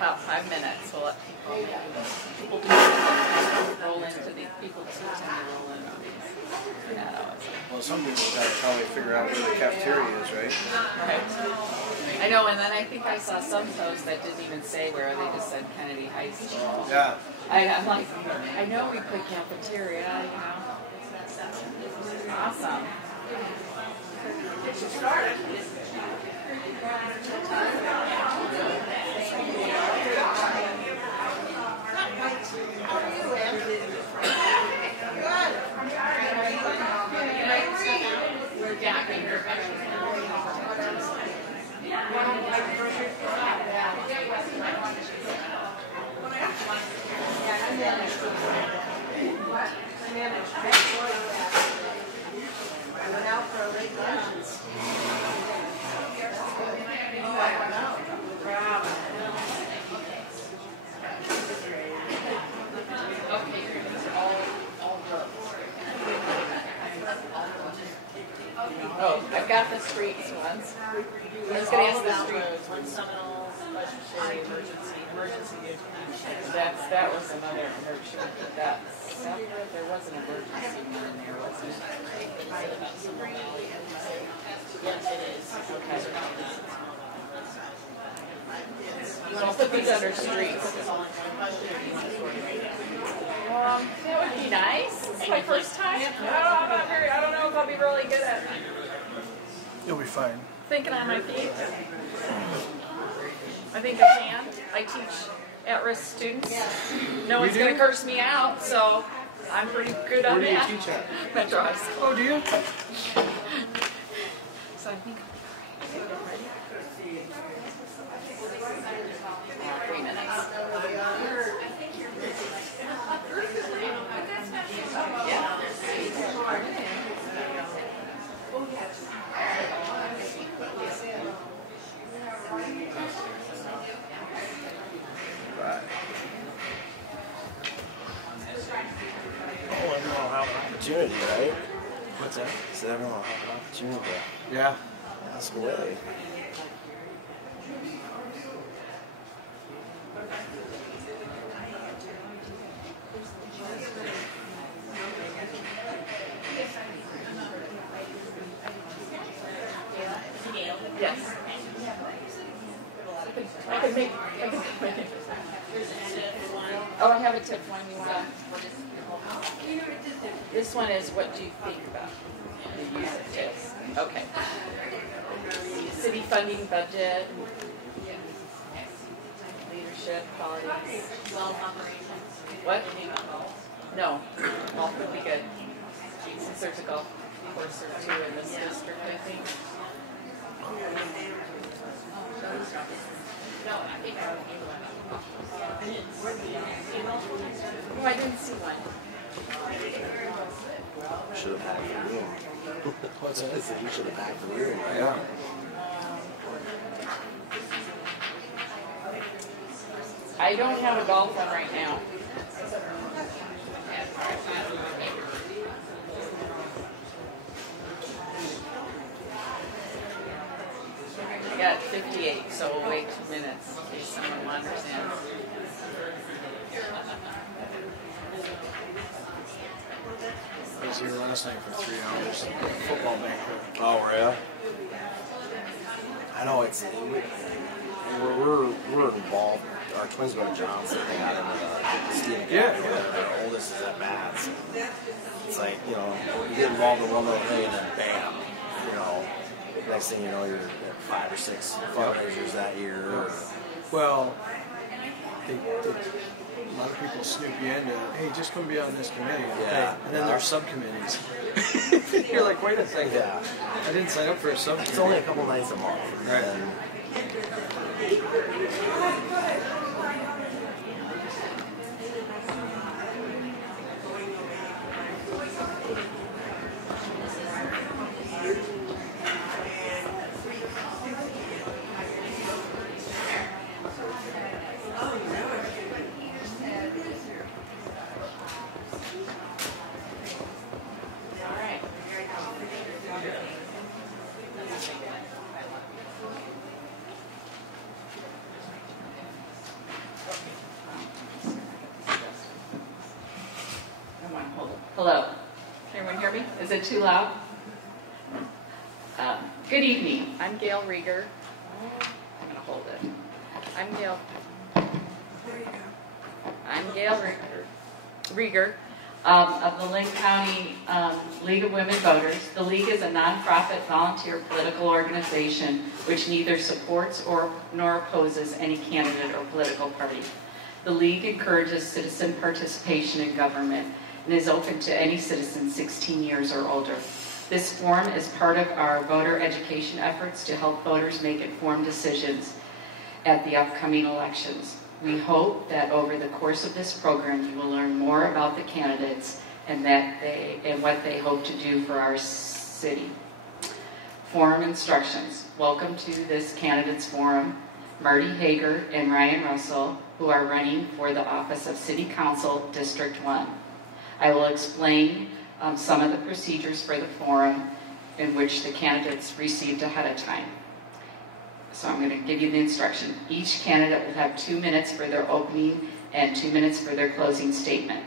about 5 minutes. We'll let people roll into the people who tend to roll in on these. Well, some people got to probably figure out where the cafeteria is, right? Right. I know, and then I think I saw some posts that didn't even say where, they just said Kennedy High School. Yeah. I'm like, I know we put cafeteria, you know. Awesome. Get you started. Oh, I've got the streets ones. I was going to ask the streets. That was another emergency. There was an emergency one in there, wasn't it? Yes, it is. Okay. So I'll put these under streets. That would be nice. It's my first time. I don't know if I'll be really good at it. You'll be fine. Thinking on my feet. I think I can. I teach at-risk students. No one's going to curse me out, so I'm pretty good on that. Where do you teach at? Metro High School. Oh, do you? So I think I'm ready. 3 minutes. Yeah. Right. Oh, everyone will have an opportunity, right? What's that? So everyone will have an opportunity. Yeah. Ask away. Yes. I can make Oh, I have a tip one. You want This one is, what do you think about the use of tips? Okay. City funding budget, leadership, qualities. What? No. Golf would be good. Since there's a golf course or two in this district, I think. Oh, I didn't see one. Should have packed the room. What's that? I said you should have packed the room. Yeah. I don't have a golf one right now. I got 58, so we'll wait 2 minutes in case someone wanders in. I was here last night for 3 hours. Football banquet. Oh, were ya? I know it's we're involved. Our twins go to Johnson. They got into the skiing. Yeah. Our oldest is at Matt's. It's like, you know, you get involved in one little thing and then bam, you know, next thing you know, you're at 5 or 6 fundraisers that year. Well, a lot of people snoop you into, hey, just come be on this committee. Yeah. And then there's subcommittees. You're like, wait a second. Yeah. I didn't sign up for a subcommittee. It's only a couple nights a month. Right. And Is it too loud? Good evening. I'm Gail Rieger. I'm going to hold it. I'm Gail Rieger of the Linn County League of Women Voters. The League is a nonprofit volunteer political organization which neither supports nor opposes any candidate or political party. The League encourages citizen participation in government and is open to any citizen 16 years or older. This forum is part of our voter education efforts to help voters make informed decisions at the upcoming elections. We hope that over the course of this program you will learn more about the candidates and what they hope to do for our city. Forum instructions. Welcome to this candidates forum. Marty Hager and Ryan Russell, who are running for the office of City Council District 1. I will explain some of the procedures for the forum in which the candidates received ahead of time. So I'm going to give you the instruction. Each candidate will have 2 minutes for their opening and 2 minutes for their closing statement.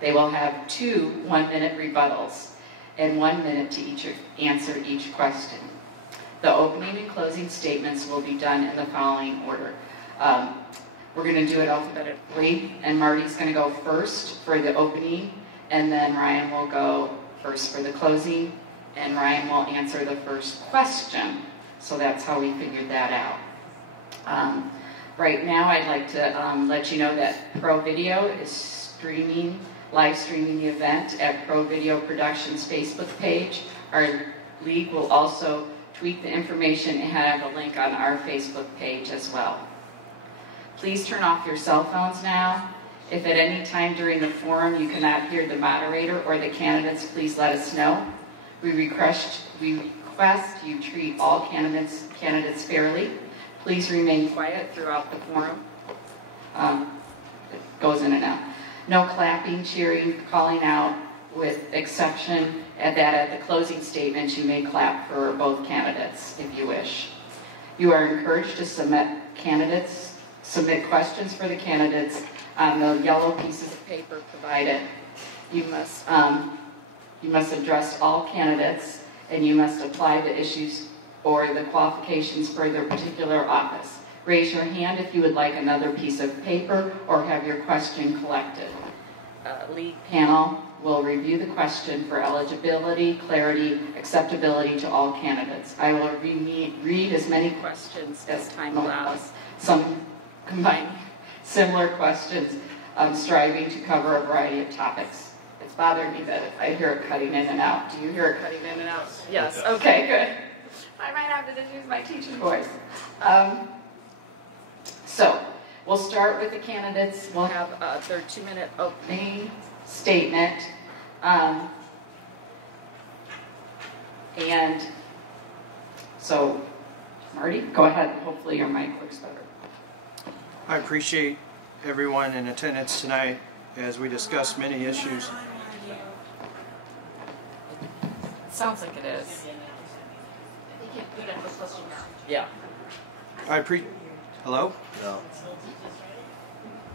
They will have 2 one-minute rebuttals and 1 minute to answer each question. The opening and closing statements will be done in the following order. We're going to do it alphabetically, and Marty's going to go first for the opening, and then Ryan will go first for the closing, and Ryan will answer the first question. So that's how we figured that out. Right now, I'd like to let you know that Pro Video is live streaming the event at Pro Video Productions Facebook page. Our league will also tweet the information and have a link on our Facebook page as well. Please turn off your cell phones now. If at any time during the forum you cannot hear the moderator or the candidates, please let us know. We request you treat all candidates fairly. Please remain quiet throughout the forum. It goes in and out. No clapping, cheering, calling out, with exception that at the closing statements you may clap for both candidates if you wish. You are encouraged to submit questions for the candidates on the yellow pieces of paper provided. You must address all candidates, and you must apply the issues or the qualifications for their particular office. Raise your hand if you would like another piece of paper or have your question collected. League panel will review the question for eligibility, clarity, acceptability to all candidates. I will read as many questions as time allows, some combine similar questions, striving to cover a variety of topics. It's bothered me that I hear it cutting in and out. Do you hear it cutting in and out? Yes. Okay, good. I might have to just use my teaching voice. So we'll start with the candidates. We'll have their 2-minute opening statement. And so, Marty, go ahead. Hopefully your mic works better. I appreciate everyone in attendance tonight as we discuss many issues. Sounds like it is. Yeah. Hello? No.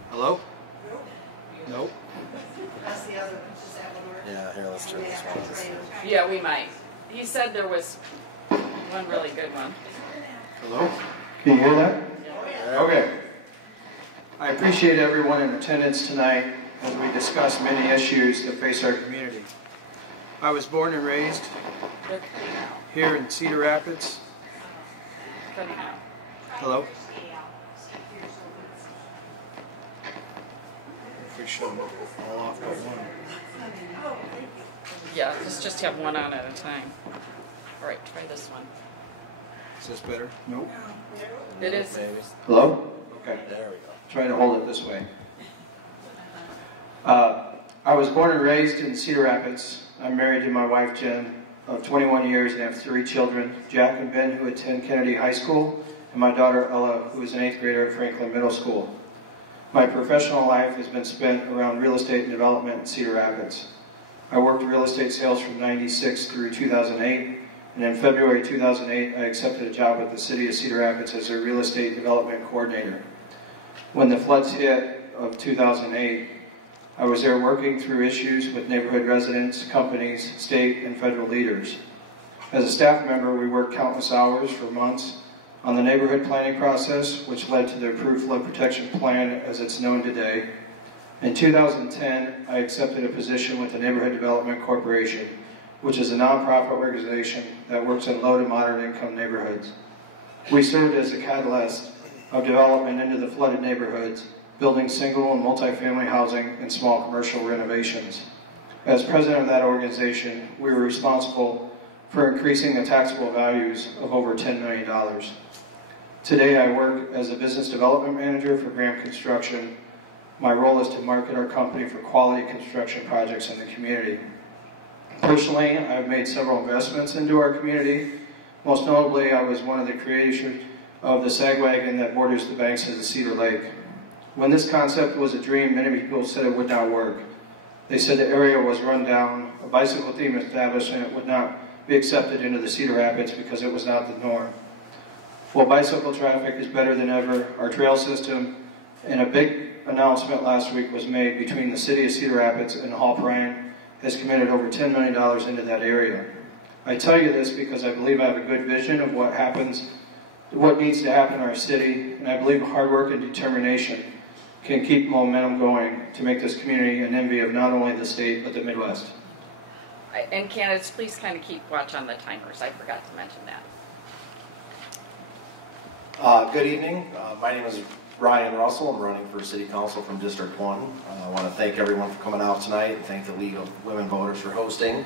Hello? Nope. Yeah, here, let's turn this one on. Yeah, we might. He said there was one really good one. Hello? Can you hear that? Yeah. Okay. I appreciate everyone in attendance tonight as we discuss many issues that face our community. I was born and raised here in Cedar Rapids. Hello? If we should all off but one. Yeah, let's just have one on at a time. All right, try this one. Is this better? Nope. It is. Hello? Okay. There we go. Try to hold it this way. I was born and raised in Cedar Rapids. I'm married to my wife, Jen, of 21 years and have 3 children, Jack and Ben, who attend Kennedy High School, and my daughter, Ella, who is an 8th grader at Franklin Middle School. My professional life has been spent around real estate and development in Cedar Rapids. I worked real estate sales from '96 through 2008, and in February 2008, I accepted a job with the City of Cedar Rapids as their real estate development coordinator. When the floods hit of 2008, I was there working through issues with neighborhood residents, companies, state and federal leaders. As a staff member, we worked countless hours for months on the neighborhood planning process, which led to the approved flood protection plan as it's known today. In 2010, I accepted a position with the Neighborhood Development Corporation, which is a nonprofit organization that works in low to moderate income neighborhoods. We served as a catalyst of development into the flooded neighborhoods, building single and multifamily housing and small commercial renovations. As president of that organization, we were responsible for increasing the taxable values of over $10 million. Today, I work as a business development manager for Graham Construction. My role is to market our company for quality construction projects in the community. Personally, I've made several investments into our community. Most notably, I was one of the creators of the sag wagon that borders the banks of the Cedar Lake. When this concept was a dream, many people said it would not work. They said the area was run down, a bicycle-themed establishment would not be accepted into the Cedar Rapids because it was not the norm. Well, bicycle traffic is better than ever. Our trail system, and a big announcement last week was made between the city of Cedar Rapids and Hall Prine, has committed over $10 million into that area. I tell you this because I believe I have a good vision of what needs to happen in our city, and I believe hard work and determination can keep momentum going to make this community an envy of not only the state, but the Midwest. And candidates, please kind of keep watch on the timers. I forgot to mention that. Good evening. My name is Ryan Russell. I'm running for City Council from District 1. I want to thank everyone for coming out tonight and thank the League of Women Voters for hosting.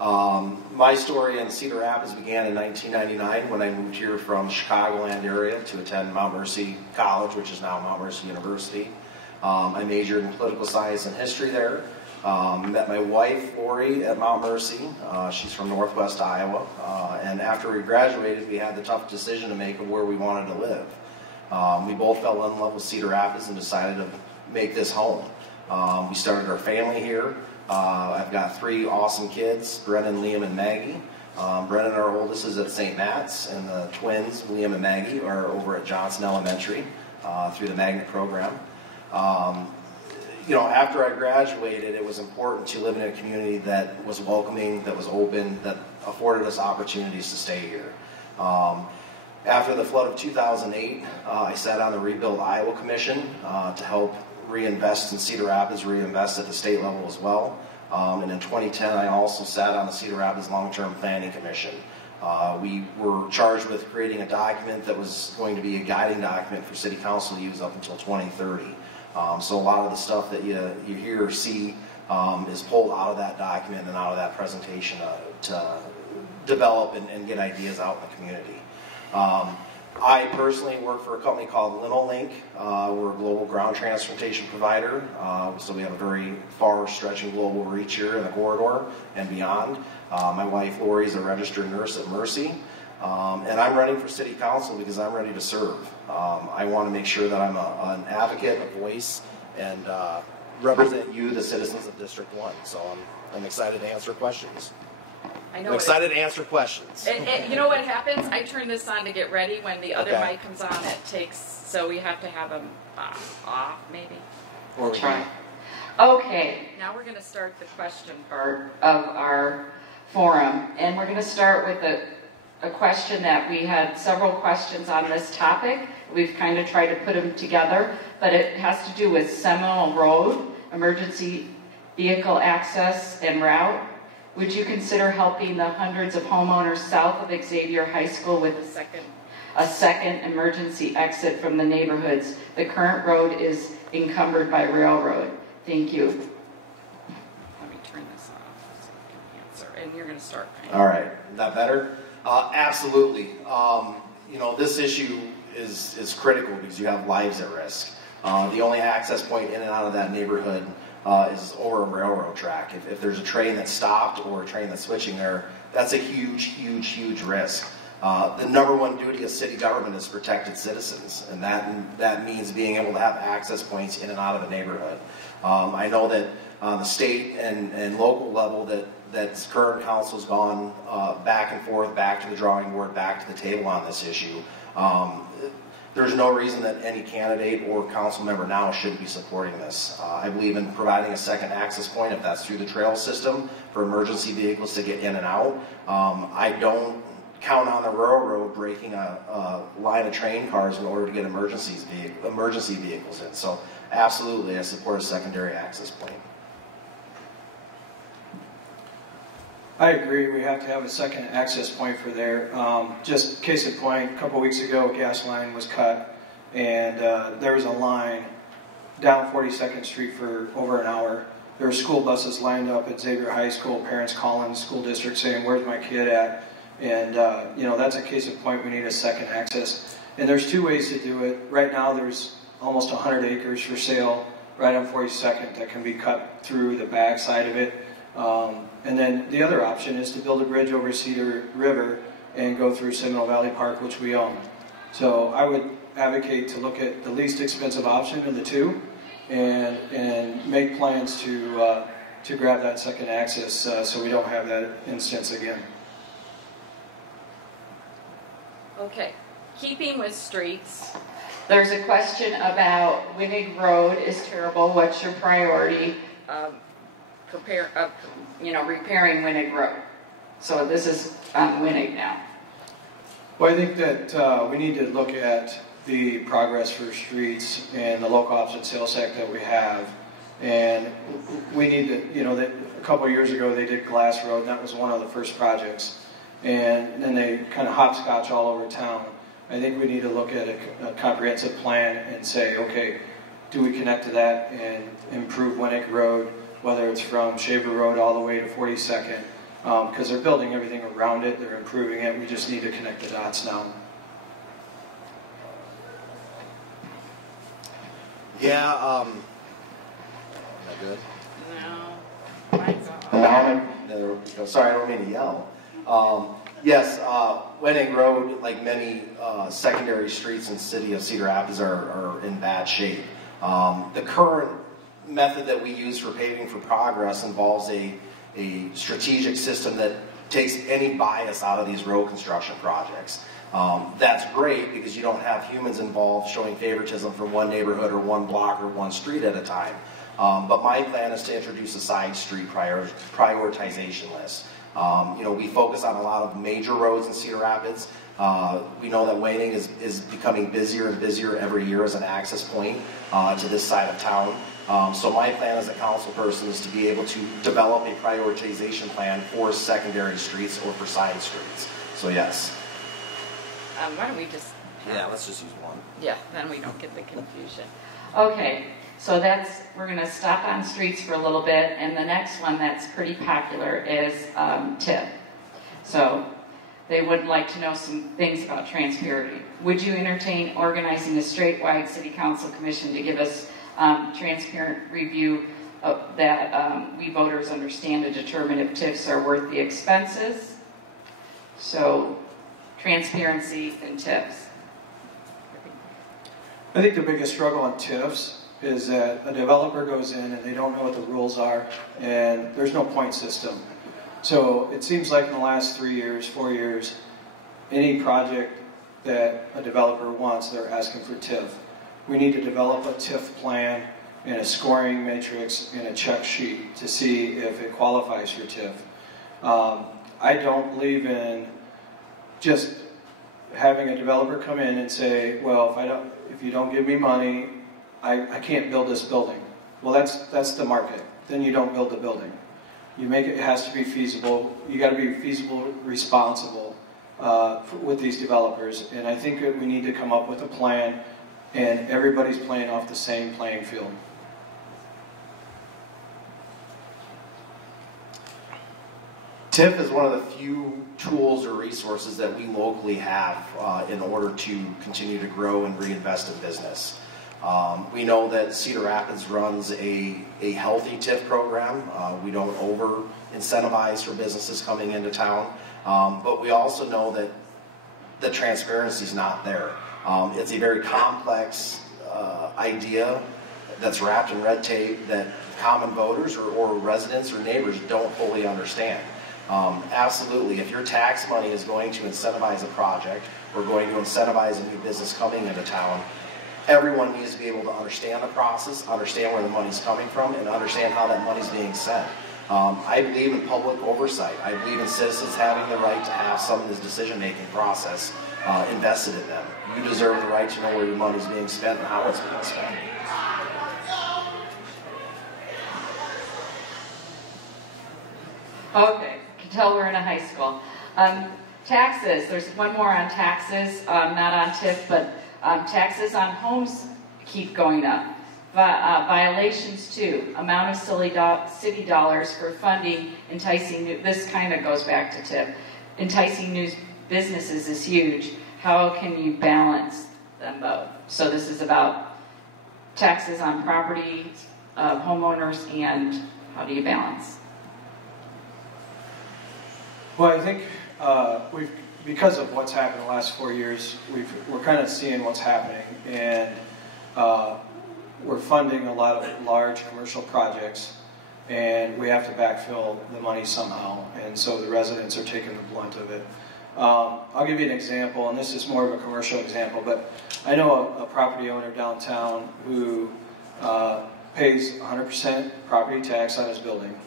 My story in Cedar Rapids began in 1999 when I moved here from Chicagoland area to attend Mount Mercy College, which is now Mount Mercy University. I majored in political science and history there. Met my wife, Lori, at Mount Mercy. She's from Northwest Iowa. And after we graduated, we had the tough decision to make of where we wanted to live. We both fell in love with Cedar Rapids and decided to make this home. We started our family here. I've got 3 awesome kids, Brennan, Liam, and Maggie. Brennan, our oldest, is at St. Matt's, and the twins, Liam and Maggie, are over at Johnson Elementary through the Magnet program. After I graduated, it was important to live in a community that was welcoming, that was open, that afforded us opportunities to stay here. After the flood of 2008, I sat on the Rebuild Iowa Commission to help reinvest in Cedar Rapids, reinvest at the state level as well. And in 2010, I also sat on the Cedar Rapids Long-Term Planning Commission. We were charged with creating a document that was going to be a guiding document for City Council to use up until 2030. So a lot of the stuff that you hear or see is pulled out of that document and out of that presentation to develop and get ideas out in the community. I personally work for a company called LinoLink. We're a global ground transportation provider, so we have a very far-stretching global reach here in the corridor and beyond. My wife, Lori, is a registered nurse at Mercy, and I'm running for City Council because I'm ready to serve. I want to make sure that I'm an advocate, a voice, and represent you, the citizens of District 1. So I'm excited to answer questions. I'm excited to answer questions. You know what happens? I turn this on to get ready. When the other mic comes on, it takes, so we have to have them off, maybe. Or we try. Okay, now we're going to start the question part of our forum. And we're going to start with a question that we had several questions on this topic. We've kind of tried to put them together, but it has to do with Seminole Road, emergency vehicle access and route. Would you consider helping the hundreds of homeowners south of Xavier High School with a second emergency exit from the neighborhoods? The current road is encumbered by railroad. Thank you. Let me turn this off so you can answer. And you're going to start. All right. Is that better? Absolutely. This issue is critical because you have lives at risk. The only access point in and out of that neighborhood is over a railroad track. If there's a train that's stopped or a train that's switching there, that's a huge, huge, huge risk. The number one duty of city government is protected citizens, and that means being able to have access points in and out of a neighborhood. I know that on the state and local level that current council's gone back and forth, back to the drawing board, back to the table on this issue. there's no reason that any candidate or council member now shouldn't be supporting this. I believe in providing a second access point, if that's through the trail system, for emergency vehicles to get in and out. I don't count on the railroad breaking a line of train cars in order to get emergency vehicles in. So absolutely, I support a secondary access point. I agree. We have to have a second access point for there. Just case in point, a couple weeks ago, a gas line was cut, and there was a line down 42nd Street for over an hour. There were school buses lined up at Xavier High School, parents calling the school district saying, "Where's my kid at?" And that's a case in point. We need a second access. And there's two ways to do it. Right now, there's almost 100 acres for sale right on 42nd that can be cut through the back side of it. And then the other option is to build a bridge over Cedar River and go through Seminole Valley Park, which we own. So I would advocate to look at the least expensive option of the two and make plans to grab that second access so we don't have that instance again. Okay, keeping with streets, there's a question about Winnig Road is terrible. What's your priority? Repairing Winnig Road. So this is on Winnig now. Well, I think that we need to look at the progress for streets and the local option sales act that we have. And we need to, a couple of years ago they did Glass Road, and that was one of the first projects. And then they kind of hopscotch all over town. I think we need to look at a comprehensive plan and say, okay, do we connect to that and improve Winnig Road, whether it's from Shaver Road all the way to 42nd, because they're building everything around it, they're improving it, we just need to connect the dots now. Yeah, am I good? No, mine's off. Sorry, I don't mean to yell. Yes, Winnig Road, like many secondary streets in the city of Cedar Rapids, are in bad shape. The current method that we use for paving for progress involves a strategic system that takes any bias out of these road construction projects. That's great because you don't have humans involved showing favoritism from one neighborhood or one block or one street at a time. But my plan is to introduce a side street prioritization list. We focus on a lot of major roads in Cedar Rapids. We know that Winnig is becoming busier and busier every year as an access point to this side of town. So my plan as a council person is to be able to develop a prioritization plan for secondary streets or for side streets. So yes. Why don't we just... Yeah, let's just use one. Yeah, then we don't get the confusion. Okay, so we're going to stop on streets for a little bit, and the next one that's pretty popular is TIP. So they would like to know some things about transparency. Would you entertain organizing a statewide city council commission to give us transparent review that we voters understand to determine if TIFs are worth the expenses? So transparency and TIFs. I think the biggest struggle on TIFs is that a developer goes in and they don't know what the rules are, and there's no point system. So it seems like in the last 3 years, 4 years, any project that a developer wants, they're asking for TIF. We need to develop a TIF plan and a scoring matrix and a check sheet to see if it qualifies for TIF. I don't believe in just having a developer come in and say, well, if you don't give me money, I can't build this building. Well, that's the market. Then you don't build the building. You make it has to be feasible. You got to be feasible, responsible with these developers. And I think that we need to come up with a plan, and everybody's playing off the same playing field. TIF is one of the few tools or resources that we locally have in order to continue to grow and reinvest in business. We know that Cedar Rapids runs a healthy TIF program. We don't over-incentivize for businesses coming into town, but we also know that the transparency is not there. It's a very complex idea that's wrapped in red tape that common voters or residents or neighbors don't fully understand. Absolutely, if your tax money is going to incentivize a project or going to incentivize a new business coming into town, everyone needs to be able to understand the process, understand where the money's coming from, and understand how that money's being spent. I believe in public oversight. I believe in citizens having the right to have some of this decision-making process invested in them. You deserve the right to know where your money's being spent and how it's being spent. Okay, you can tell we're in a high school. Taxes, there's one more on taxes, not on TIF, but taxes on homes keep going up. Violations too, amount of city dollars for funding, this kind of goes back to TIF. Enticing new businesses is huge. How can you balance them both? So this is about taxes on property, homeowners, and how do you balance? Well, I think because of what's happened the last 4 years, we're kind of seeing what's happening, and we're funding a lot of large commercial projects, and we have to backfill the money somehow, and so the residents are taking the blunt of it. I'll give you an example, and this is more of a commercial example, but I know a property owner downtown who pays 100% property tax on his building.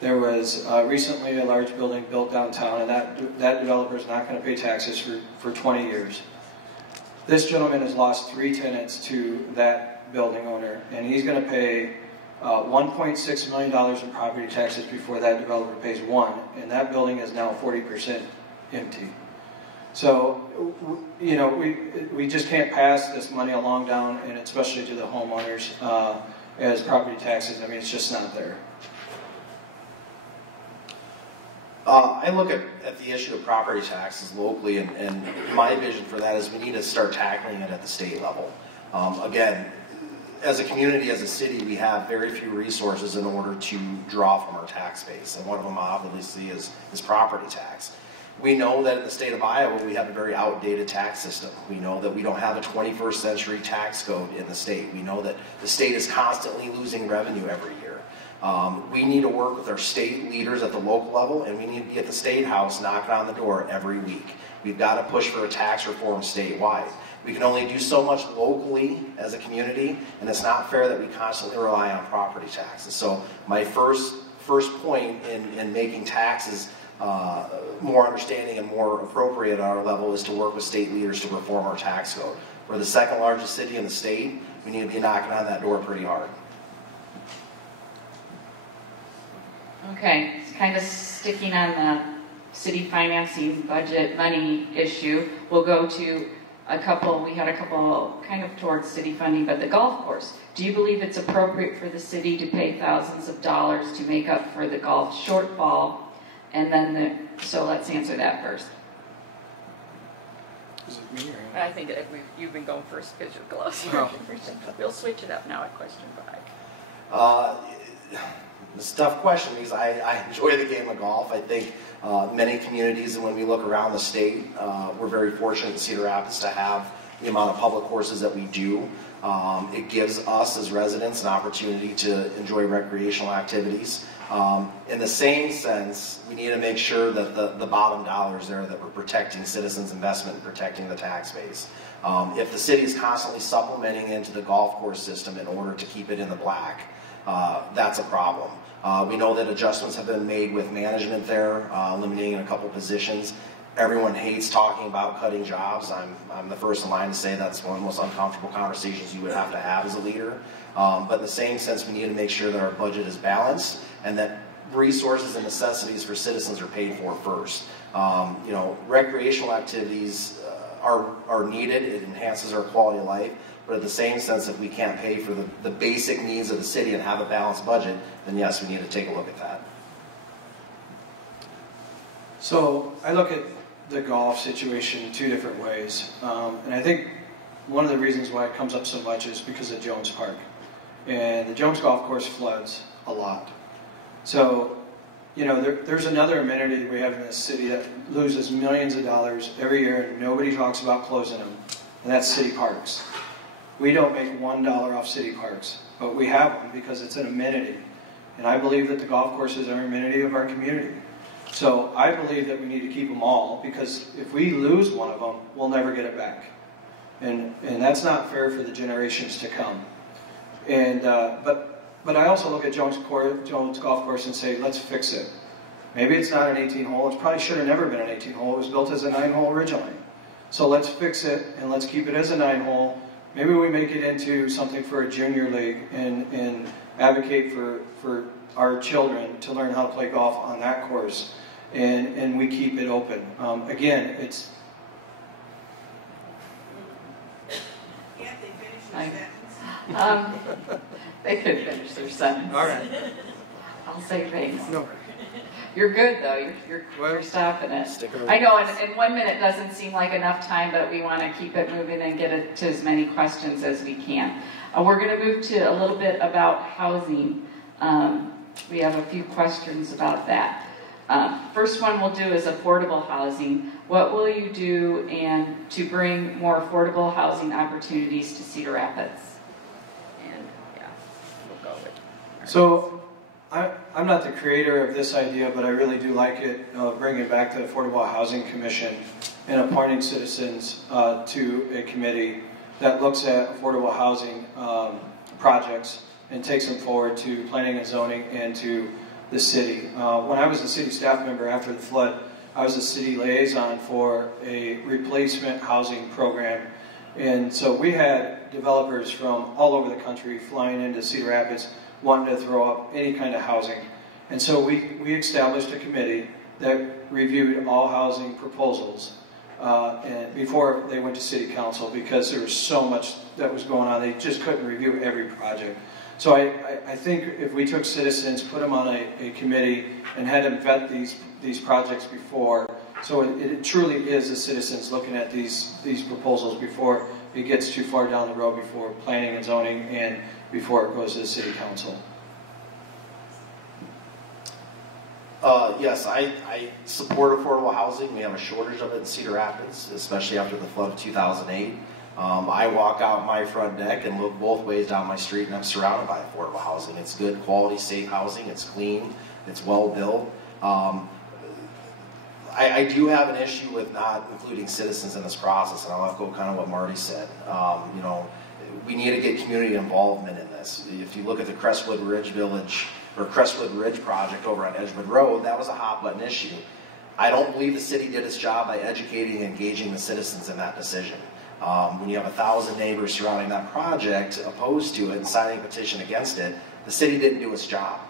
There was recently a large building built downtown, and that developer is not going to pay taxes for 20 years. This gentleman has lost 3 tenants to that building owner, and he's going to pay $1.6 million in property taxes before that developer pays $1, and that building is now 40% empty. So, you know, we just can't pass this money along down, and especially to the homeowners as property taxes. I mean, it's just not there. I look at the issue of property taxes locally, and my vision for that is we need to start tackling it at the state level. Again, as a community, as a city, we have very few resources in order to draw from our tax base, and one of them obviously is property tax. We know that in the state of Iowa, we have a very outdated tax system. We know that we don't have a 21st century tax code in the state. We know that the state is constantly losing revenue every year. We need to work with our state leaders at the local level, and we need to get the State House knocking on the door every week. We've got to push for a tax reform statewide. We can only do so much locally as a community, and it's not fair that we constantly rely on property taxes. So my first point in making taxes more understanding and more appropriate at our level is to work with state leaders to reform our tax code. We're the second largest city in the state. We need to be knocking on that door pretty hard. Okay, it's kind of sticking on the city financing budget money issue. We'll go to we had a couple kind of towards city funding, but the golf course. Do you believe it's appropriate for the city to pay thousands of dollars to make up for the golf shortfall? And then, so let's answer that first. Is it me or I think that you've been going first because you're close. Oh. We'll switch it up now at question 5. It's a tough question because I enjoy the game of golf. I think many communities, and when we look around the state, we're very fortunate in Cedar Rapids to have the amount of public courses that we do. It gives us as residents an opportunity to enjoy recreational activities. In the same sense, we need to make sure that the bottom dollar is there, that we're protecting citizens' investment and protecting the tax base. If the city is constantly supplementing into the golf course system in order to keep it in the black, that's a problem. We know that adjustments have been made with management there, eliminating a couple positions. Everyone hates talking about cutting jobs. I'm the first in line to say that's one of the most uncomfortable conversations you would have to have as a leader. But in the same sense, we need to make sure that our budget is balanced and that resources and necessities for citizens are paid for first. You know, recreational activities are needed. It enhances our quality of life. But at the same sense, if we can't pay for the basic needs of the city and have a balanced budget, then yes, we need to take a look at that. So I look at the golf situation in 2 different ways. And I think one of the reasons why it comes up so much is because of Jones Park. And the Jones Golf Course floods a lot. So, you know, there's another amenity we have in this city that loses millions of dollars every year, and nobody talks about closing them, and that's city parks. We don't make $1 off city parks, but we have them because it's an amenity. And I believe that the golf courses are an amenity of our community. So I believe that we need to keep them all, because if we lose one of them, we'll never get it back. And that's not fair for the generations to come. And but I also look at Jones Golf Course and say, let's fix it. Maybe it's not an 18-hole. It probably should have never been an 18-hole. It was built as a 9-hole originally. So let's fix it and let's keep it as a 9-hole. Maybe we make it into something for a junior league and advocate for our children to learn how to play golf on that course. And we keep it open. Again, it's... Can't they finish their sentence? They could finish their sentence. All right. I'll say thanks. No. You're good, though. You're stopping it. Stick around. I know, and 1 minute doesn't seem like enough time, but we want to keep it moving and get it to as many questions as we can. We're going to move to a little bit about housing. We have a few questions about that. First one we'll do is affordable housing. What will you do to bring more affordable housing opportunities to Cedar Rapids? And yeah, we'll go with. So I'm not the creator of this idea, but I really do like it, bringing back the Affordable Housing Commission and appointing citizens to a committee that looks at affordable housing projects and takes them forward to planning and zoning and to the city. When I was a city staff member after the flood, I was a city liaison for a replacement housing program. And so we had developers from all over the country flying into Cedar Rapids wanting to throw up any kind of housing. And so we established a committee that reviewed all housing proposals and before they went to city council, because there was so much that was going on. They just couldn't review every project. So I think if we took citizens, put them on a committee, and had them vet these projects before, so it truly is the citizens looking at these proposals before it gets too far down the road, before planning and zoning and before it goes to the city council. Yes, I support affordable housing. We have a shortage of it in Cedar Rapids, especially after the flood of 2008. I walk out my front deck and look both ways down my street, and I'm surrounded by affordable housing. It's good quality, safe housing. It's clean. It's well built. I do have an issue with not including citizens in this process, and I'll echo kind of what Marty said. We need to get community involvement in this. If you look at the Crestwood Ridge project over on Edgewood Road, that was a hot button issue. I don't believe the city did its job by educating and engaging the citizens in that decision. When you have 1,000 neighbors surrounding that project opposed to it and signing a petition against it, the city didn't do its job.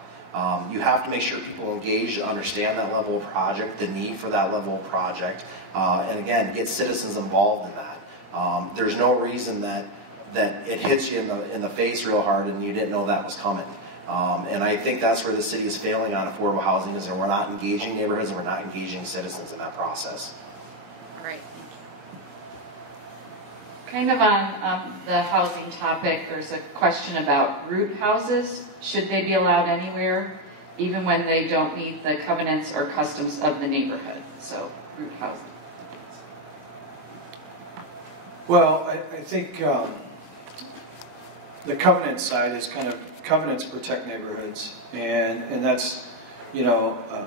You have to make sure people engage, understand that level of project, the need for that level of project, and again, get citizens involved in that. There's no reason that it hits you in the face real hard and you didn't know that was coming. And I think that's where the city is failing on affordable housing, is that we're not engaging neighborhoods and we're not engaging citizens in that process. All right. Kind of on the housing topic, there's a question about root houses. Should they be allowed anywhere, even when they don't meet the covenants or customs of the neighborhood? So, root housing. Well, I think the covenant side is kind of, covenants protect neighborhoods, and that's, I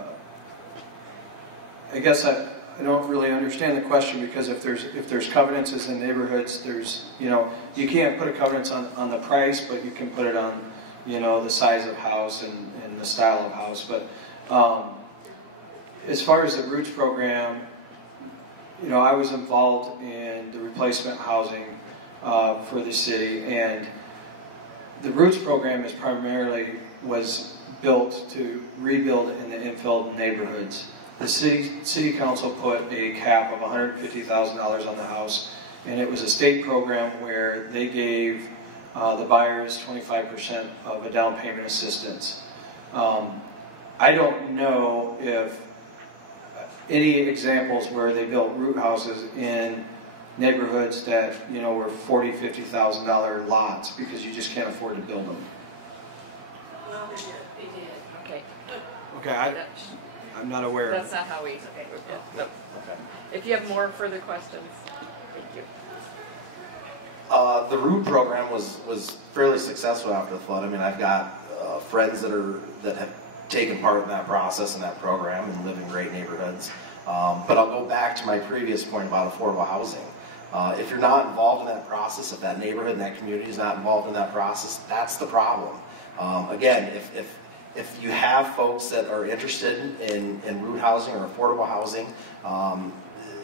guess I don't really understand the question, because if there's covenants in neighborhoods, there's, you can't put a covenant on the price, but you can put it on, the size of house and the style of house. But as far as the Roots program, I was involved in the replacement housing for the city, and the Roots program was built to rebuild in the infill neighborhoods. The city council put a cap of $150,000 on the house, and it was a state program where they gave the buyers 25% of a down payment assistance. I don't know if any examples where they built root houses in neighborhoods that were $40,000, $50,000 lots, because you just can't afford to build them. Well, they did. Okay. Okay, I'm not aware. That's not how we. Okay. No. Okay. If you have more further questions, thank you. The root program was fairly successful after the flood. I mean, I've got friends that have taken part in that process and that program and live in great neighborhoods. But I'll go back to my previous point about affordable housing. If you're not involved in that process, if that neighborhood and that community is not involved in that process, that's the problem. Again, if you have folks that are interested in root housing or affordable housing,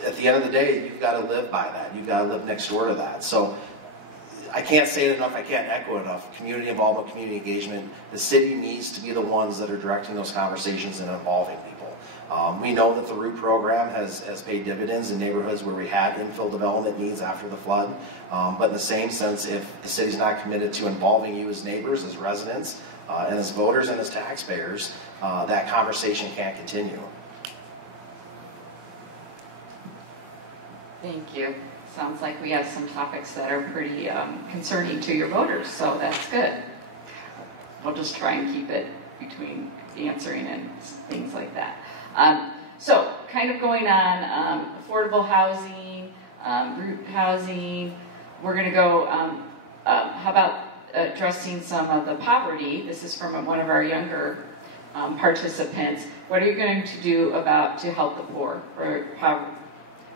at the end of the day, you've got to live by that. You've got to live next door to that. So I can't say it enough, I can't echo it enough. Community involvement, community engagement. The city needs to be the ones that are directing those conversations and involving people. We know that the ROOT program has paid dividends in neighborhoods where we had infill development needs after the flood. But in the same sense, if the city's not committed to involving you as neighbors, as residents, and as voters and as taxpayers, that conversation can't continue. Thank you. Sounds like we have some topics that are pretty concerning to your voters, so that's good. We'll just try and keep it between answering and things like that. So, kind of going on, affordable housing, root housing. We're going to go, how about addressing some of the poverty? This is from one of our younger participants. What are you going to do to help the poor, or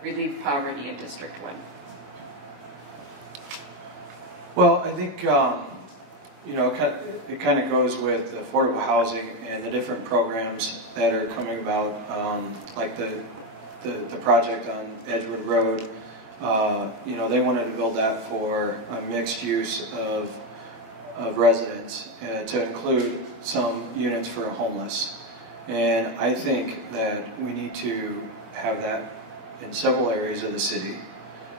relieve poverty in District 1? Well, I think it kind of goes with affordable housing and the different programs that are coming about, like the project on Edgewood Road. They wanted to build that for a mixed use of residents to include some units for homeless. And I think that we need to have that in several areas of the city.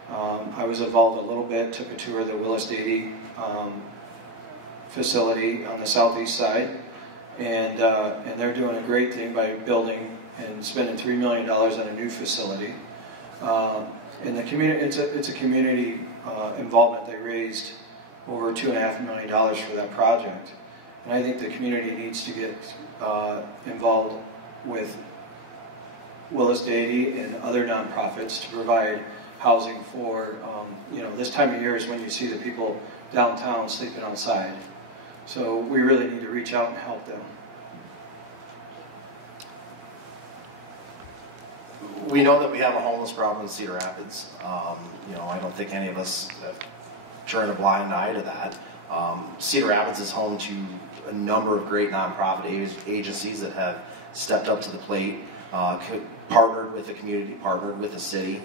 I was involved a little bit, took a tour of the Willis Dady facility on the southeast side, and they're doing a great thing by building and spending $3 million on a new facility. In the community, it's a community involvement. They raised over $2.5 million for that project, and I think the community needs to get involved with Willis Dady and other nonprofits to provide housing for, this time of year is when you see the people downtown sleeping outside. So we really need to reach out and help them. We know that we have a homeless problem in Cedar Rapids. I don't think any of us have turned a blind eye to that. Cedar Rapids is home to a number of great nonprofit agencies that have stepped up to the plate, partnered with the community, partnered with the city.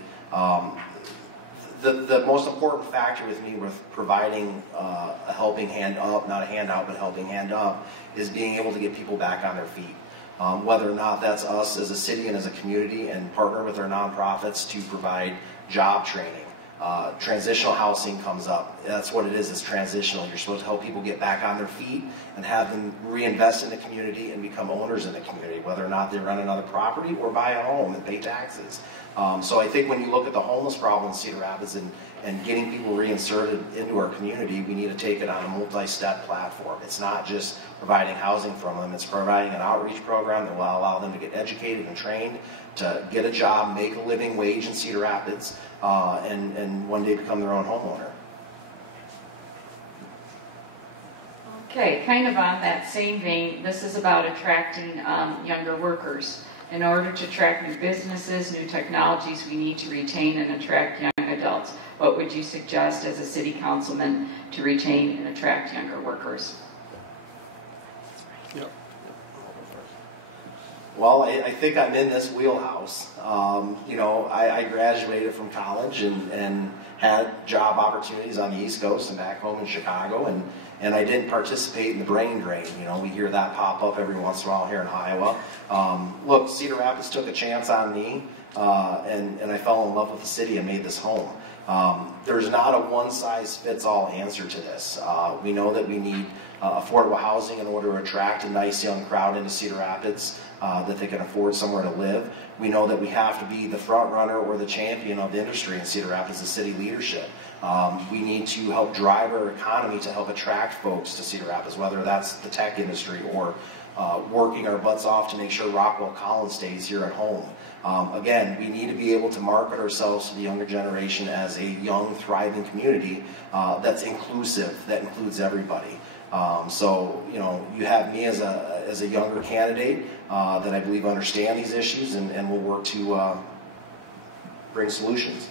The most important factor with me with providing a helping hand up, not a handout, but a helping hand up, is being able to get people back on their feet. Whether or not that's us as a city and as a community and partner with our nonprofits to provide job training. Transitional housing comes up. That's what it is, it's transitional. You're supposed to help people get back on their feet and have them reinvest in the community and become owners in the community, whether or not they rent another property or buy a home and pay taxes. So I think when you look at the homeless problem in Cedar Rapids and getting people reinserted into our community, we need to take it on a multi-step platform. It's not just providing housing from them, it's providing an outreach program that will allow them to get educated and trained, to get a job, make a living wage in Cedar Rapids, and one day become their own homeowner. Okay, kind of on that same vein, this is about attracting younger workers. In order to attract new businesses, new technologies, we need to retain and attract young adults. What would you suggest as a city councilman to retain and attract younger workers? Yep. Well, I think I'm in this wheelhouse. I graduated from college and had job opportunities on the East Coast and back home in Chicago, and I didn't participate in the brain drain. We hear that pop up every once in a while here in Iowa. Look, Cedar Rapids took a chance on me, and I fell in love with the city and made this home. There's not a one-size-fits-all answer to this. We know that we need affordable housing in order to attract a nice young crowd into Cedar Rapids, that they can afford somewhere to live. We know that we have to be the front runner or the champion of the industry in Cedar Rapids as city leadership. We need to help drive our economy to help attract folks to Cedar Rapids, whether that's the tech industry or working our butts off to make sure Rockwell Collins stays here at home. Again, we need to be able to market ourselves to the younger generation as a young, thriving community that's inclusive, that includes everybody. So, you know, you have me as a younger candidate that I believe understand these issues and will work to bring solutions.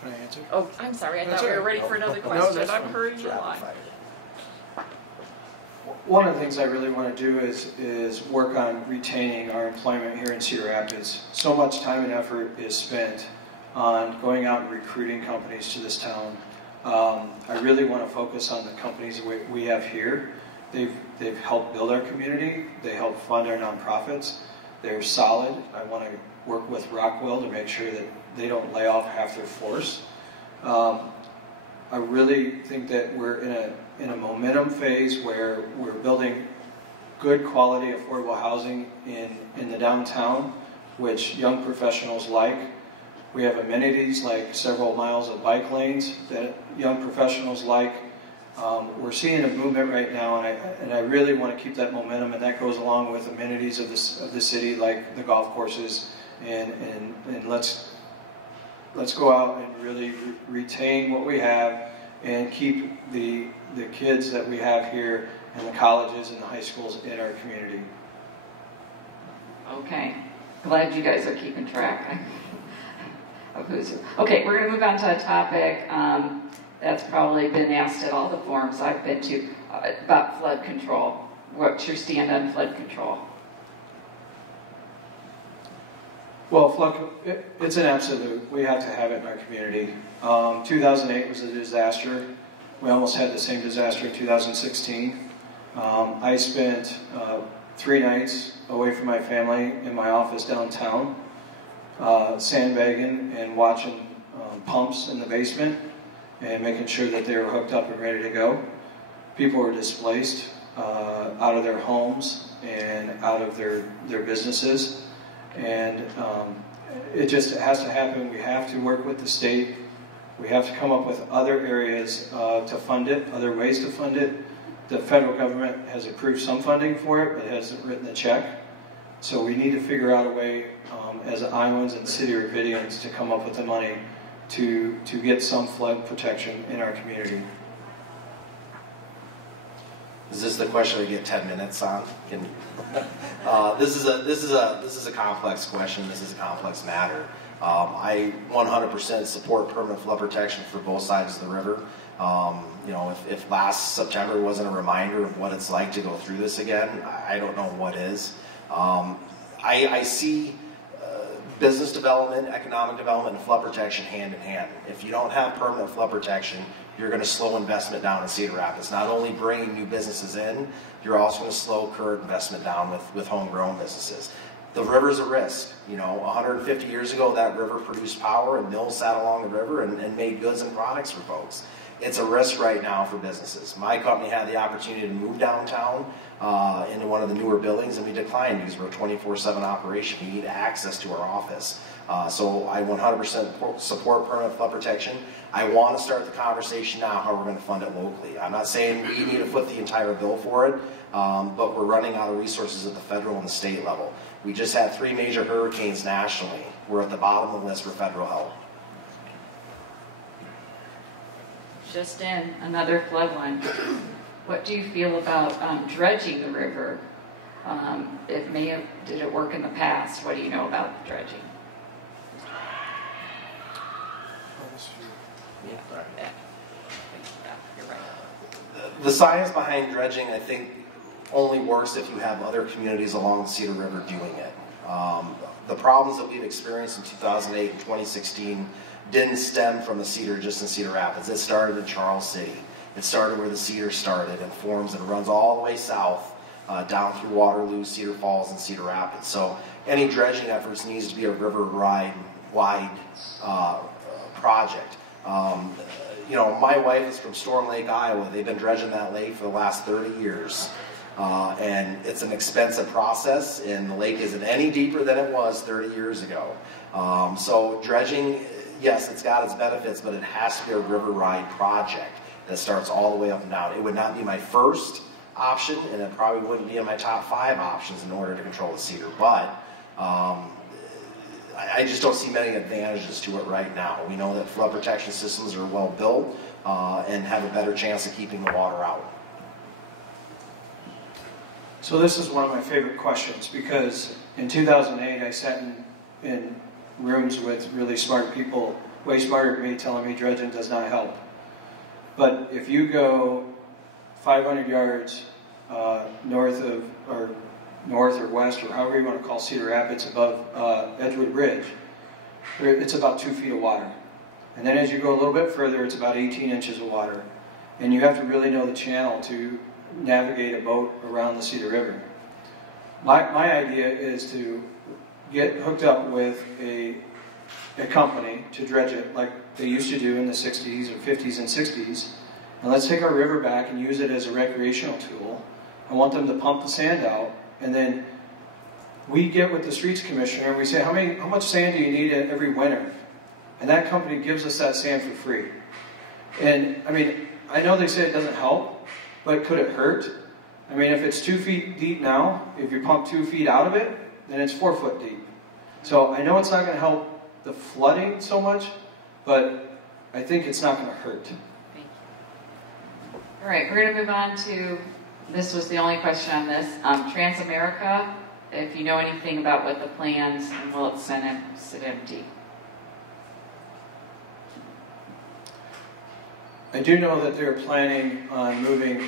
Can I answer? Oh, I'm sorry. I That's thought we were all ready right. for another No, question. that's I'm fine. hurrying along. One of the things I really want to do is work on retaining our employment here in Cedar Rapids. So much time and effort is spent on going out and recruiting companies to this town. I really want to focus on the companies we have here. They've helped build our community. They help fund our nonprofits. They're solid. I want to work with Rockwell to make sure that they don't lay off half their force. I really think that we're in a momentum phase where we're building good quality affordable housing in the downtown, which young professionals like. We have amenities like several miles of bike lanes that young professionals like. We're seeing a movement right now, and I really want to keep that momentum, and that goes along with amenities of the city like the golf courses, and let's go out and really retain what we have and keep the kids that we have here and the colleges and the high schools in our community. Okay. Glad you guys are keeping track of who's who. Okay, we're going to move on to a topic that's probably been asked at all the forums I've been to about flood control. What's your stand on flood control? Well, it's an absolute. We have to have it in our community. 2008 was a disaster. We almost had the same disaster in 2016. I spent 3 nights away from my family in my office downtown, sandbagging and watching pumps in the basement and making sure that they were hooked up and ready to go. People were displaced out of their homes and out of their businesses. And it has to happen. We have to work with the state. We have to come up with other areas to fund it, other ways to fund it. The federal government has approved some funding for it, but hasn't written a check. So we need to figure out a way as Iowans and City Rapidians to come up with the money to get some flood protection in our community. Is this the question we get 10 minutes on? This is a complex question. This is a complex matter. I 100% support permanent flood protection for both sides of the river. You know, if last September wasn't a reminder of what it's like to go through this again, I don't know what is. I see business development, economic development, and flood protection hand in hand. If you don't have permanent flood protection, you're going to slow investment down in Cedar Rapids. Not only bringing new businesses in, you're also going to slow current investment down with homegrown businesses. The river's a risk. You know, 150 years ago, that river produced power and mills sat along the river and made goods and products for folks. It's a risk right now for businesses. My company had the opportunity to move downtown into one of the newer buildings, and we declined because we're a 24/7 operation. We need access to our office. So I 100% support permanent flood protection. I want to start the conversation now how we're going to fund it locally. I'm not saying we need to foot the entire bill for it, but we're running out of resources at the federal and the state level. We just had 3 major hurricanes nationally. We're at the bottom of the list for federal help. Just in, another flood one. What do you feel about dredging the river? Did it work in the past? What do you know about dredging? Yeah, you're right. The science behind dredging, I think, only works if you have other communities along the Cedar River doing it. The problems that we've experienced in 2008 and 2016 didn't stem from the Cedar just in Cedar Rapids. It started in Charles City. It started where the Cedar started and forms and runs all the way south down through Waterloo, Cedar Falls, and Cedar Rapids. So any dredging efforts needs to be a river-wide project. You know, my wife is from Storm Lake, Iowa. They've been dredging that lake for the last 30 years. And it's an expensive process, and the lake isn't any deeper than it was 30 years ago. So dredging, yes, it's got its benefits, but it has to be a river-wide project that starts all the way up and down. It would not be my first option, and it probably wouldn't be in my top 5 options in order to control the Cedar. But I just don't see many advantages to it right now. We know that flood protection systems are well built and have a better chance of keeping the water out. So this is one of my favorite questions, because in 2008 I sat in rooms with really smart people, way smarter than me, telling me dredging does not help. But if you go 500 yards north or west, or however you want to call Cedar Rapids, above Edgewood Bridge, it's about 2 feet of water. And then as you go a little bit further, it's about 18 inches of water. And you have to really know the channel to navigate a boat around the Cedar River. My idea is to get hooked up with a company to dredge it like they used to do in the 60s or 50s and 60s. And let's take our river back and use it as a recreational tool. I want them to pump the sand out, and then we get with the streets commissioner and we say, how much sand do you need every winter? And that company gives us that sand for free. And I mean, I know they say it doesn't help, but could it hurt? I mean, if it's 2 feet deep now, if you pump 2 feet out of it, then it's 4 foot deep. So I know it's not going to help the flooding so much, but I think it's not going to hurt. Thank you. All right, we're going to move on to, this was the only question on this, Transamerica, if you know anything about what the plans, and will it sit empty? I do know that they're planning on moving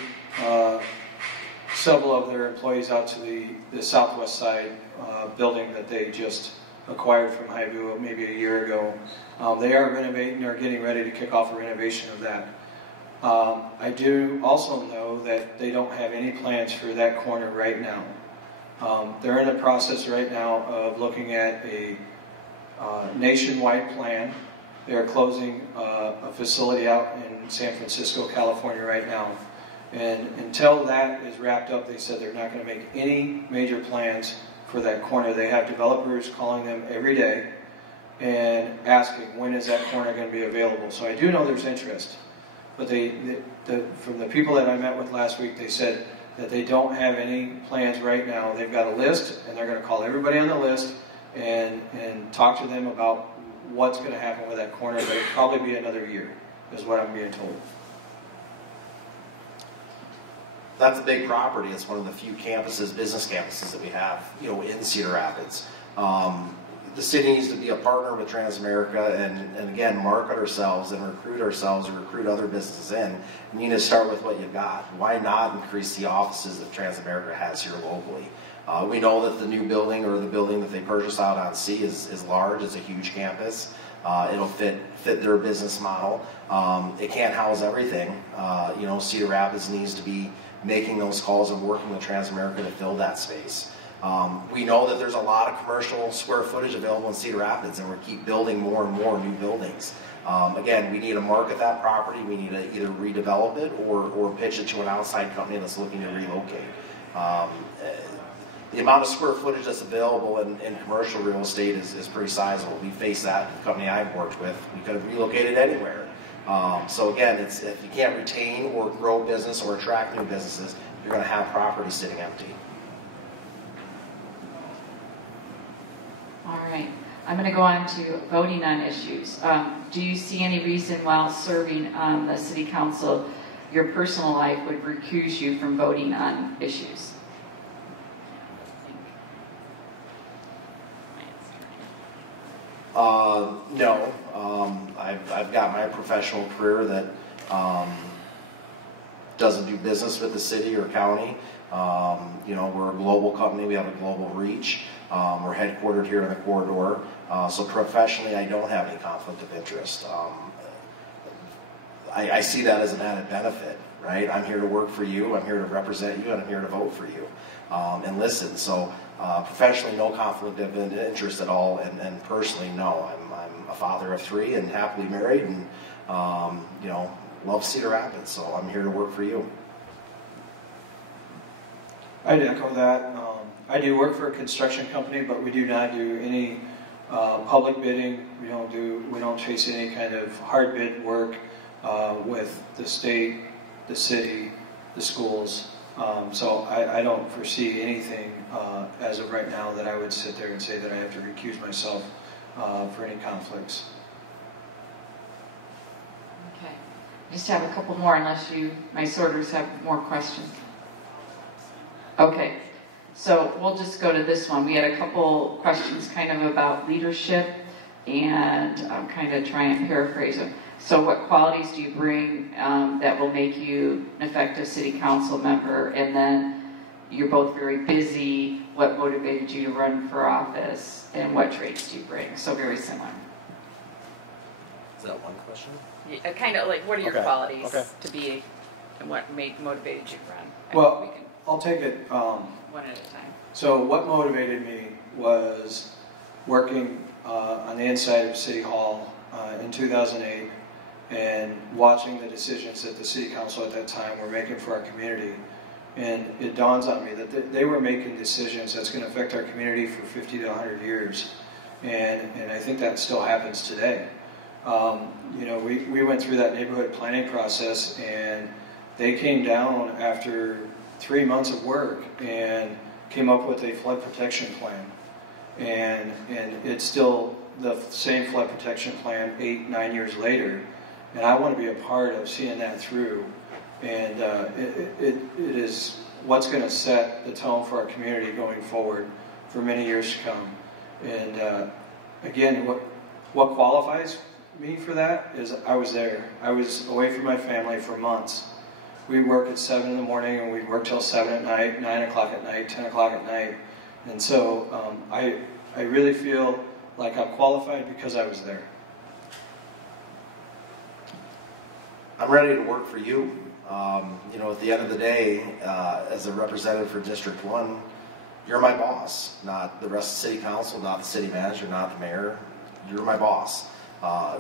several of their employees out to the southwest side building that they just acquired from Highview maybe a year ago. They are renovating, or getting ready to kick off a renovation of that. I do also know that they don't have any plans for that corner right now. They're in the process right now of looking at a nationwide plan. They are closing a facility out in San Francisco, California right now. And until that is wrapped up, they said they're not going to make any major plans for that corner. They have developers calling them every day and asking, when is that corner going to be available? So I do know there's interest. But from the people that I met with last week, they said that they don't have any plans right now. They've got a list, and they're going to call everybody on the list and talk to them about what's going to happen with that corner. But it'll probably be another year, is what I'm being told. That's a big property. It's one of the few campuses, business campuses that we have, in Cedar Rapids. The city needs to be a partner with Transamerica and again, market ourselves and recruit other businesses in. You need to start with what you've got. Why not increase the offices that Transamerica has here locally? We know that the new building, or the building that they purchased out on C, is large. It's a huge campus. It'll fit their business model. It can't house everything. Cedar Rapids needs to be making those calls and working with Transamerica to fill that space. We know that there's a lot of commercial square footage available in Cedar Rapids, and we keep building more and more new buildings. Again, we need to market that property. We need to either redevelop it or pitch it to an outside company that's looking to relocate. The amount of square footage that's available in commercial real estate is pretty sizable. We face that with the company I've worked with. We could have relocated anywhere. So again, if you can't retain or grow business or attract new businesses, you're going to have property sitting empty. All right. I'm going to go on to voting on issues. Do you see any reason while serving on the city council, your personal life would recuse you from voting on issues? No. I've got my professional career that doesn't do business with the city or county. We're a global company. We have a global reach. We're headquartered here in the corridor. So professionally, I don't have any conflict of interest. I see that as an added benefit, right? I'm here to work for you. I'm here to represent you, and I'm here to vote for you and listen. So professionally, no conflict of interest at all, and personally, no. I'm a father of 3 and happily married, and love Cedar Rapids. So I'm here to work for you. I'd echo that. I do work for a construction company, but we do not do any public bidding. We don't chase any kind of hard bid work with the state, the city, the schools. So I don't foresee anything as of right now that I would sit there and say that I have to recuse myself for any conflicts. Okay. I just have a couple more unless my sorters have more questions. Okay. So we'll just go to this one. We had a couple questions kind of about leadership, and I'm kind of trying to paraphrase them. So what qualities do you bring that will make you an effective city council member? And then you're both very busy. What motivated you to run for office? And what traits do you bring? So very similar. Is that one question? Yeah, kind of like, what are your Okay. qualities Okay. to be, and what motivated you to run? Well, we can, I'll take it. one at a time. So what motivated me was working on the inside of City Hall in 2008 and watching the decisions that the City Council at that time were making for our community. And it dawns on me that they were making decisions that's going to affect our community for 50 to 100 years. And I think that still happens today. You know, we went through that neighborhood planning process, and they came down after 3 months of work and came up with a flood protection plan. And it's still the same flood protection plan 8, 9 years later. And I want to be a part of seeing that through. And it is what's going to set the tone for our community going forward for many years to come. And again, what qualifies me for that is I was there. I was away from my family for months. We'd work at 7 in the morning, and we'd work till 7 at night, 9 o'clock at night, 10 o'clock at night. And so I really feel like I'm qualified because I was there. I'm ready to work for you. You know, at the end of the day, as a representative for District 1, you're my boss, not the rest of the City Council, not the City Manager, not the Mayor. You're my boss.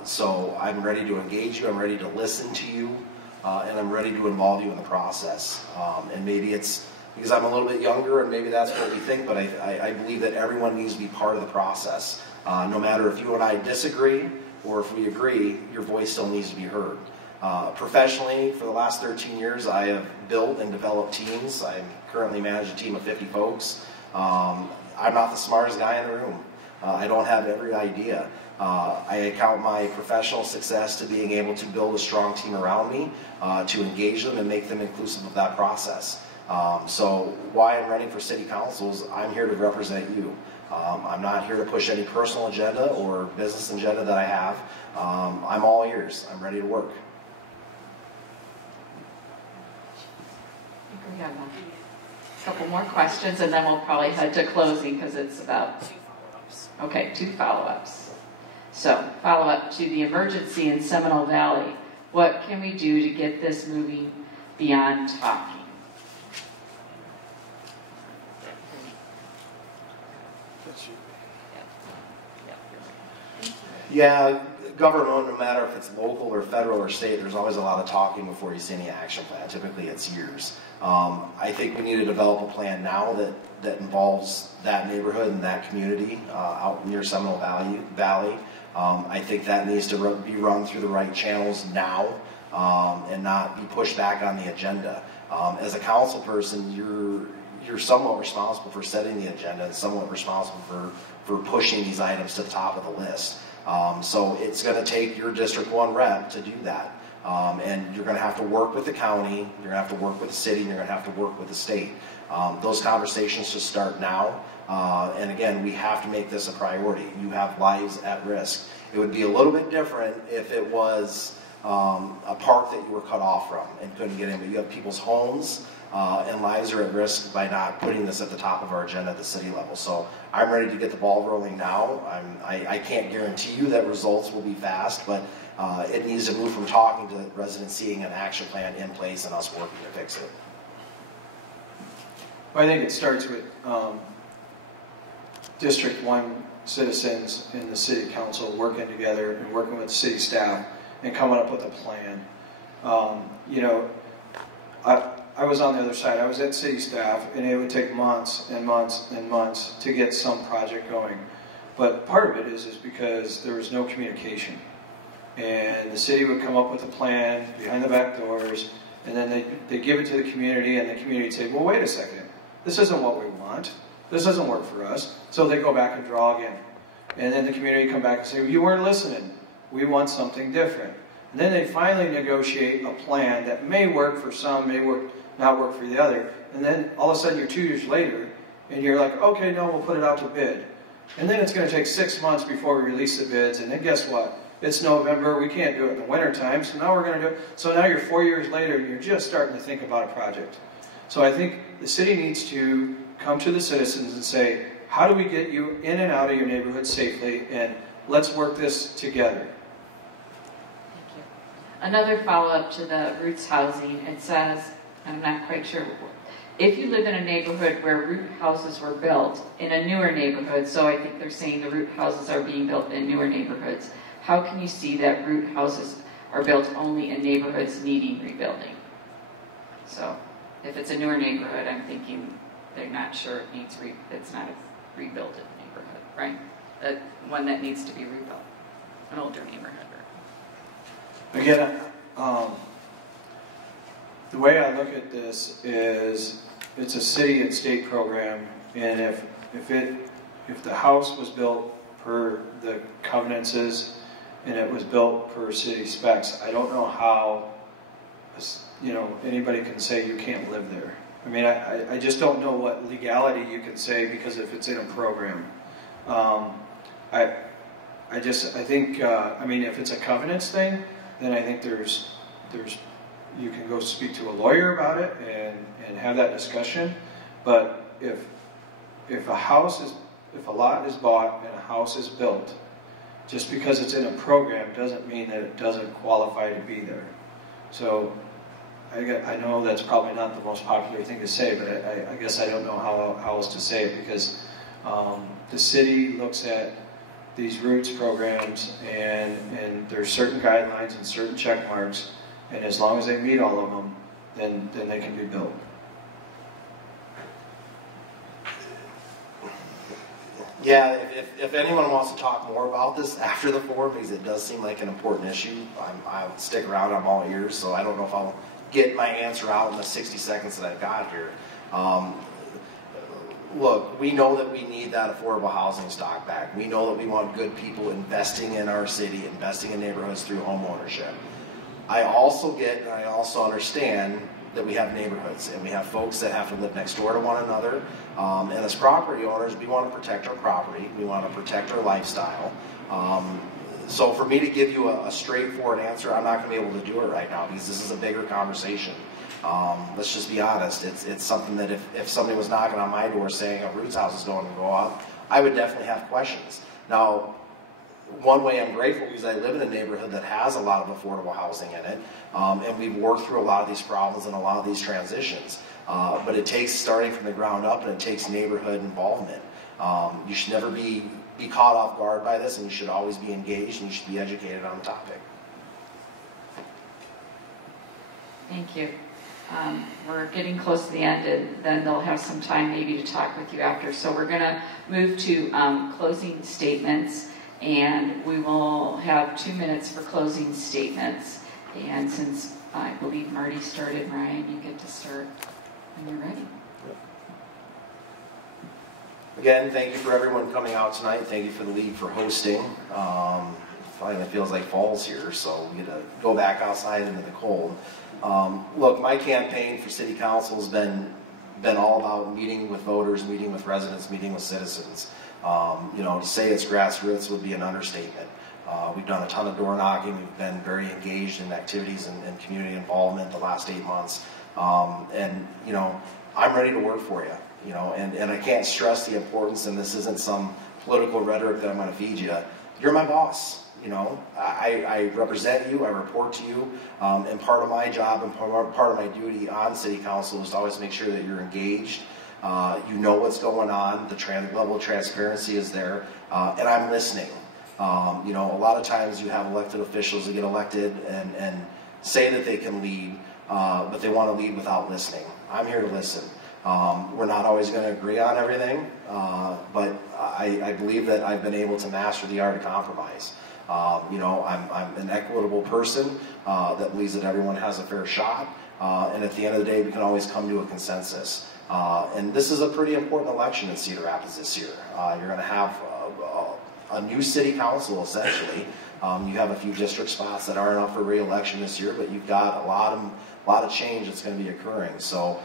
So I'm ready to engage you, I'm ready to listen to you, and I'm ready to involve you in the process. And maybe it's because I'm a little bit younger, and maybe that's what we think, but I believe that everyone needs to be part of the process. No matter if you and I disagree or if we agree, your voice still needs to be heard. Professionally, for the last 13 years, I have built and developed teams. I currently manage a team of 50 folks. I'm not the smartest guy in the room. I don't have every idea. I account my professional success to being able to build a strong team around me, to engage them and make them inclusive of that process. So why I'm running for City Council is I'm here to represent you. I'm not here to push any personal agenda or business agenda that I have. I'm all ears. I'm ready to work. I think we have a couple more questions, and then we'll probably head to closing because it's about 2 follow-ups. Okay, 2 follow-ups. So, follow-up to the emergency in Seminole Valley. What can we do to get this moving beyond talking? Yeah, government, no matter if it's local or federal or state, there's always a lot of talking before you see any action plan. Typically it's years. I think we need to develop a plan now that involves that neighborhood and that community out near Seminole Valley. I think that needs to be run through the right channels now and not be pushed back on the agenda. As a council person, you're somewhat responsible for setting the agenda and somewhat responsible for pushing these items to the top of the list. So it's going to take your District 1 rep to do that. And you're going to have to work with the county, you're going to have to work with the city, and you're going to have to work with the state. Those conversations should start now. And again, we have to make this a priority. You have lives at risk. It would be a little bit different if it was a park that you were cut off from and couldn't get in, but you have people's homes and lives are at risk by not putting this at the top of our agenda at the city level. So I'm ready to get the ball rolling now. I can't guarantee you that results will be fast, but it needs to move from talking to residents seeing an action plan in place and us working to fix it. Well, I think it starts with District 1 citizens in the City Council working together and working with city staff and coming up with a plan. You know, I was on the other side. I was at city staff, and it would take months and months and months to get some project going. But part of it is because there was no communication. And the city would come up with a plan behind the back doors, and then they give it to the community, and the community would say, well, wait a second. This isn't what we want. This doesn't work for us. So they go back and draw again. And then the community come back and say, well, you weren't listening. We want something different. And then they finally negotiate a plan that may work for some, may not work for the other. And then all of a sudden you're 2 years later, and you're like, okay, no, we'll put it out to bid. And then it's going to take 6 months before we release the bids. And then guess what? It's November. We can't do it in the wintertime. So now we're going to do it. So now you're 4 years later, and you're just starting to think about a project. So I think the city needs to come to the citizens and say, how do we get you in and out of your neighborhood safely? And let's work this together. Thank you. Another follow-up to the Roots housing. It says, I'm not quite sure, if you live in a neighborhood where root houses were built in a newer neighborhood, so I think they're saying the root houses are being built in newer neighborhoods, how can you see that root houses are built only in neighborhoods needing rebuilding? So if it's a newer neighborhood, I'm thinking they're not sure it needs it's not a rebuilt neighborhood, right? One that needs to be rebuilt, an older neighborhood. Again, the way I look at this is it's a city and state program, and if the house was built per the covenances and it was built per city specs, I don't know how anybody can say you can't live there. I mean, I just don't know what legality you can say because if it's in a program. I think if it's a covenants thing, then I think there's you can go speak to a lawyer about it and have that discussion. But if a lot is bought and a house is built, just because it's in a program doesn't mean that it doesn't qualify to be there. So I know that's probably not the most popular thing to say, but I guess I don't know how else to say it, because the city looks at these roots programs and there's certain guidelines and certain check marks, and as long as they meet all of them, then they can be built. Yeah, if anyone wants to talk more about this after the forum, because it does seem like an important issue, I'll stick around. I'm all ears, so I don't know if I'll get my answer out in the 60 seconds that I've got here. Look, we know that we need that affordable housing stock back. We know that we want good people investing in our city, investing in neighborhoods through home ownership. I also get and I also understand that we have neighborhoods and we have folks that have to live next door to one another. And as property owners, we want to protect our property. We want to protect our lifestyle. So for me to give you a straightforward answer, I'm not going to be able to do it right now because this is a bigger conversation. Let's just be honest. It's something that if somebody was knocking on my door saying a Roots house is going to go up, I would definitely have questions. Now, one way I'm grateful because I live in a neighborhood that has a lot of affordable housing in it, and we've worked through a lot of these problems and a lot of these transitions. But it takes starting from the ground up, and it takes neighborhood involvement. You should never be caught off guard by this, and you should always be engaged, and you should be educated on the topic. Thank you. We're getting close to the end, and then they'll have some time maybe to talk with you after. So we're going to move to closing statements, and we will have 2 minutes for closing statements. And since I believe Marty started, Ryan, you get to start when you're ready. Again, thank you for everyone coming out tonight. Thank you for the league for hosting. Finally feels like fall's here, so we get to go back outside into the cold. Look, my campaign for city council has been all about meeting with voters, meeting with residents, meeting with citizens. To say it's grassroots would be an understatement. We've done a ton of door knocking. We've been very engaged in activities and community involvement the last 8 months. I'm ready to work for you. And I can't stress the importance, and this isn't some political rhetoric that I'm going to feed you. You're my boss. I represent you, I report to you, and part of my job and part of my duty on city council is to always make sure that you're engaged, you know what's going on, the level of transparency is there, and I'm listening. A lot of times you have elected officials that get elected and say that they can lead, but they want to lead without listening. I'm here to listen. We're not always going to agree on everything, but I believe that I've been able to master the art of compromise. I'm an equitable person that believes that everyone has a fair shot, and at the end of the day, we can always come to a consensus. And this is a pretty important election in Cedar Rapids this year. You're going to have a new city council, essentially. You have a few district spots that aren't up for re-election this year, but you've got a lot of change that's going to be occurring. So,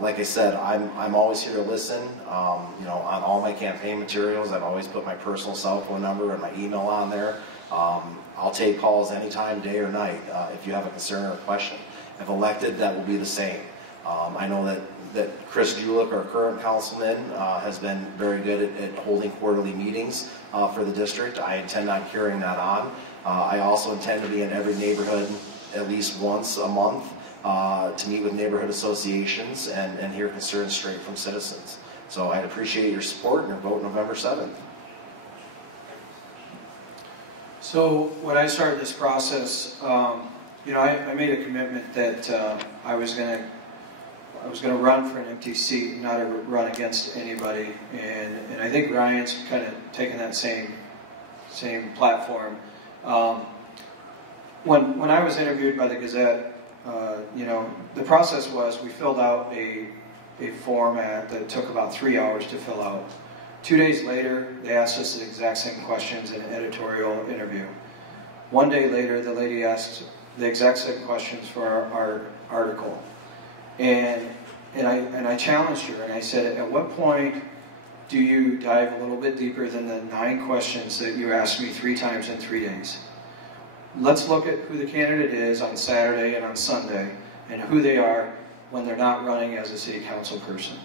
like I said, I'm always here to listen. On all my campaign materials, I've always put my personal cell phone number and my email on there. I'll take calls anytime, day or night, if you have a concern or a question. If elected, that will be the same. I know that Chris Julik, our current councilman, has been very good at holding quarterly meetings for the district. I intend on carrying that on. I also intend to be in every neighborhood at least once a month to meet with neighborhood associations and hear concerns straight from citizens. So I'd appreciate your support and your vote November 7th. So when I started this process, I made a commitment that I was going to run for an empty seat, not run against anybody, and I think Ryan's kind of taken that same platform. When I was interviewed by the Gazette, the process was we filled out a format that took about 3 hours to fill out. 2 days later, they asked us the exact same questions in an editorial interview. 1 day later, the lady asked the exact same questions for our article. And I challenged her, and I said, at what point do you dive a little bit deeper than the 9 questions that you asked me 3 times in 3 days? Let's look at who the candidate is on Saturday and on Sunday, and who they are when they're not running as a city council person.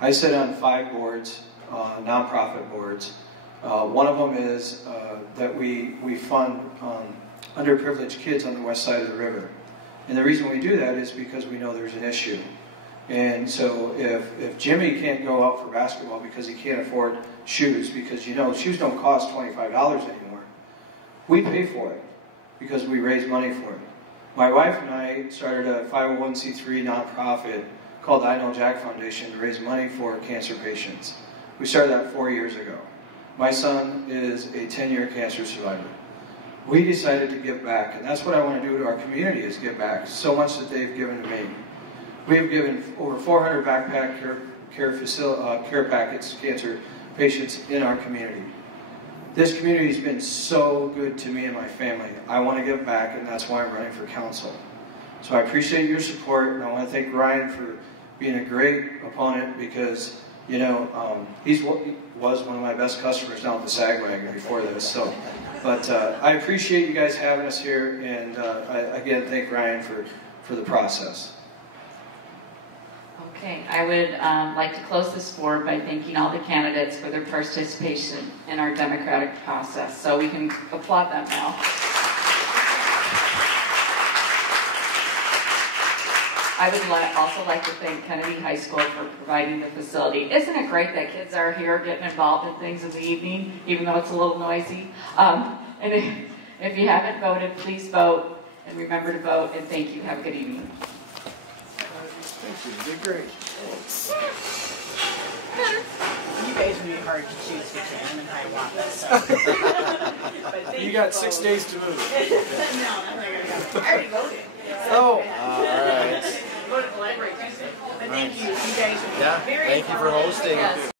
I sit on 5 boards, nonprofit boards. One of them is that we fund underprivileged kids on the west side of the river. And the reason we do that is because we know there's an issue. And so if Jimmy can't go out for basketball because he can't afford shoes, because shoes don't cost $25 anymore, we pay for it because we raise money for it. My wife and I started a 501c3 nonprofit called the I Know Jack Foundation to raise money for cancer patients. We started that 4 years ago. My son is a 10-year cancer survivor. We decided to give back, and that's what I want to do to our community, is give back so much that they've given to me. We have given over 400 backpack care packets to cancer patients in our community. This community has been so good to me and my family. I want to give back, and that's why I'm running for council. So I appreciate your support, and I want to thank Ryan for being a great opponent, because he was one of my best customers down at the Sag Wagon before this. But I appreciate you guys having us here, and I again thank Ryan for the process. Okay, I would like to close this board by thanking all the candidates for their participation in our democratic process. So we can applaud them now. I would also like to thank Kennedy High School for providing the facility. Isn't it great that kids are here getting involved in things in the evening, even though it's a little noisy? And if you haven't voted, please vote, and remember to vote, and thank you. Have a good evening. Thank you. You did great. Thanks. You guys would be hard to choose between him and Hiawatha. You got 6 days to move. No, I'm not going to go. I already voted. Oh, all right. Go to the library Tuesday. But thank you. You guys are very Thank you for hosting. Yes.